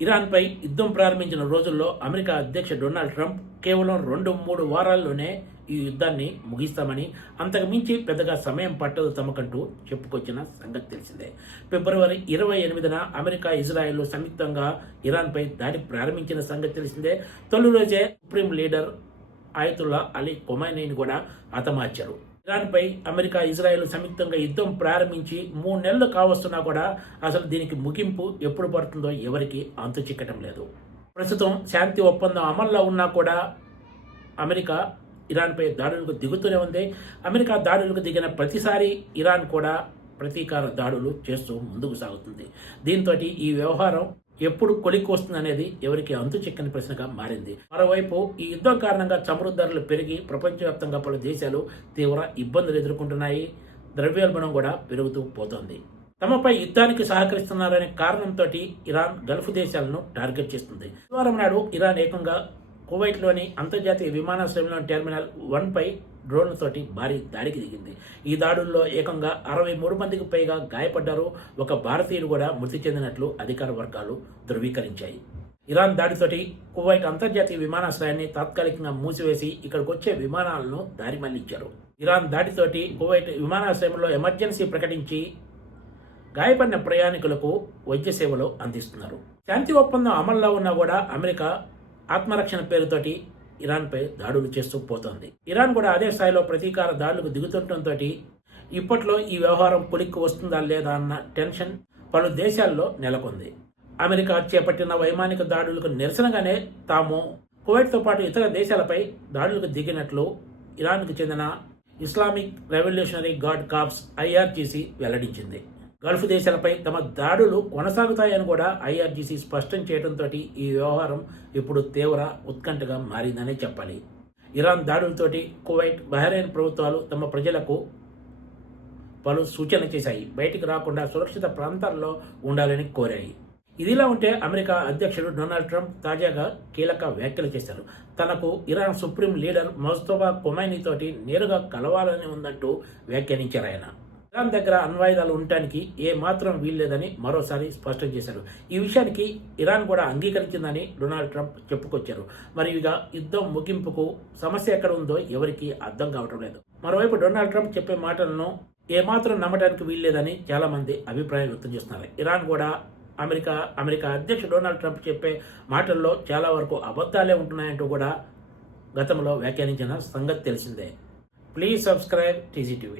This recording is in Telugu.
ఇరాన్పై యుద్ధం ప్రారంభించిన రోజుల్లో అమెరికా అధ్యక్షుడు డొనాల్డ్ ట్రంప్ కేవలం 2-3 వారాల్లోనే ఈ యుద్ధాన్ని ముగిస్తామని, అంతకు మించి పెద్దగా సమయం పట్టదు తమకంటూ చెప్పుకొచ్చిన సంగతి తెలిసిందే. ఫిబ్రవరి 28న అమెరికా, ఇజ్రాయెల్ సంయుక్తంగా ఇరాన్పై దాడి ప్రారంభించిన సంగతి తెలిసిందే. తొలి రోజే సుప్రీం లీడర్ ఆయతుల్లా అలీ ఖొమైనీని కూడా హతమార్చారు. ఇరాన్పై అమెరికా, ఇజ్రాయెల్ సంయుక్తంగా యుద్ధం ప్రారంభించి 3 నెలలు కావస్తున్నా కూడా అసలు దీనికి ముగింపు ఎప్పుడు పడుతుందో ఎవరికి అంతు చిక్కటం లేదు. ప్రస్తుతం శాంతి ఒప్పందం అమల్లో ఉన్నా కూడా అమెరికా ఇరాన్పై దాడులకు దిగుతూనే ఉంది. అమెరికా దాడులకు దిగిన ప్రతిసారి ఇరాన్ కూడా ప్రతీకార దాడులు చేస్తూ ముందుకు సాగుతుంది. దీంతో ఈ వ్యవహారం ఎప్పుడు కొలిక్కి వస్తుందనేది ఎవరికి అంతు చిక్కని ప్రశ్నగా మారింది. మరోవైపు ఈ యుద్ధం కారణంగా చమురు ధరలు పెరిగి ప్రపంచవ్యాప్తంగా పలు దేశాలు తీవ్ర ఇబ్బందులు ఎదుర్కొంటున్నాయి. ద్రవ్యోల్బణం కూడా పెరుగుతూ పోతోంది. తమపై యుద్ధానికి సహకరిస్తున్నారనే కారణంతో ఇరాన్ గల్ఫ్ దేశాలను టార్గెట్ చేస్తుంది. శనివారం నాడు ఇరాన్ ఏకంగా కువైట్లోని అంతర్జాతీయ విమానాశ్రయంలోని టెర్మినల్ 1పై డ్రోన్లతోటి భారీ దాడికి దిగింది. ఈ దాడుల్లో ఏకంగా 63 మందికి పైగా గాయపడ్డారు. ఒక భారతీయుడు కూడా మృతి చెందినట్లు అధికార వర్గాలు ధృవీకరించాయి. ఇరాన్ దాడితోటి కువైట్ అంతర్జాతీయ విమానాశ్రయాన్ని తాత్కాలికంగా మూసివేసి ఇక్కడికి వచ్చే విమానాలను దారి మళ్లించారు. ఇరాన్ దాడితోటి కువైట్ విమానాశ్రయంలో ఎమర్జెన్సీ ప్రకటించి గాయపడిన ప్రయాణికులకు వైద్య సేవలు అందిస్తున్నారు. శాంతి ఒప్పందం అమల్లో ఉన్నా కూడా అమెరికా ఆత్మరక్షణ పేరుతోటి ఇరాన్పై దాడులు చేస్తూ పోతోంది. ఇరాన్ కూడా అదే స్థాయిలో ప్రతీకార దాడులకు దిగుతుండటంతో ఇప్పట్లో ఈ వ్యవహారం కొలిక్కి వస్తుందా లేదా అన్న టెన్షన్ పలు దేశాల్లో నెలకొంది. అమెరికా చేపట్టిన వైమానిక దాడులకు నిరసనగానే తాము కువైట్తో పాటు ఇతర దేశాలపై దాడులకు దిగినట్లు ఇరాన్కు చెందిన Islamic revolutionary guard corps IRGC వెల్లడించింది. గల్ఫ్ దేశాలపై తమ దాడులు కొనసాగుతాయని కూడా IRGC స్పష్టం చేయడంతో ఈ వ్యవహారం ఇప్పుడు తీవ్ర ఉత్కంఠగా మారిందనే చెప్పాలి. ఇరాన్ దాడులతోటి కువైట్, బహ్రెయిన్ ప్రభుత్వాలు తమ ప్రజలకు పలు సూచనలు చేశాయి. బయటికి రాకుండా సురక్షిత ప్రాంతాల్లో ఉండాలని కోరాయి. ఇదిలా ఉంటే అమెరికా అధ్యక్షుడు డొనాల్డ్ ట్రంప్ తాజాగా కీలక వ్యాఖ్యలు చేశారు. తనకు ఇరాన్ సుప్రీం లీడర్ ముస్తఫా ఖొమైనీతోటి నేరుగా కలవాలని ఉందంటూ వ్యాఖ్యానించారు. ఆయన ఇరాన్ దగ్గర అణ్వాయుధాలు ఉండటానికి ఏ మాత్రం వీల్లేదని మరోసారి స్పష్టం చేశారు. ఈ విషయానికి ఇరాన్ కూడా అంగీకరించిందని డొనాల్డ్ ట్రంప్ చెప్పుకొచ్చారు. మరి ఇక యుద్ధం ముగింపుకు సమస్య ఎక్కడ ఉందో ఎవరికి అర్థం కావటం లేదు. మరోవైపు డొనాల్డ్ ట్రంప్ చెప్పే మాటలను ఏమాత్రం నమ్మటానికి వీల్లేదని చాలా మంది అభిప్రాయం వ్యక్తం చేస్తున్నారు. ఇరాన్ కూడా అమెరికా అధ్యక్షుడు డొనాల్డ్ ట్రంప్ చెప్పే మాటల్లో చాలా వరకు అబద్ధాలే ఉంటున్నాయంటూ కూడా గతంలో వ్యాఖ్యానించిన సంగతి తెలిసిందే. Please subscribe TCTV.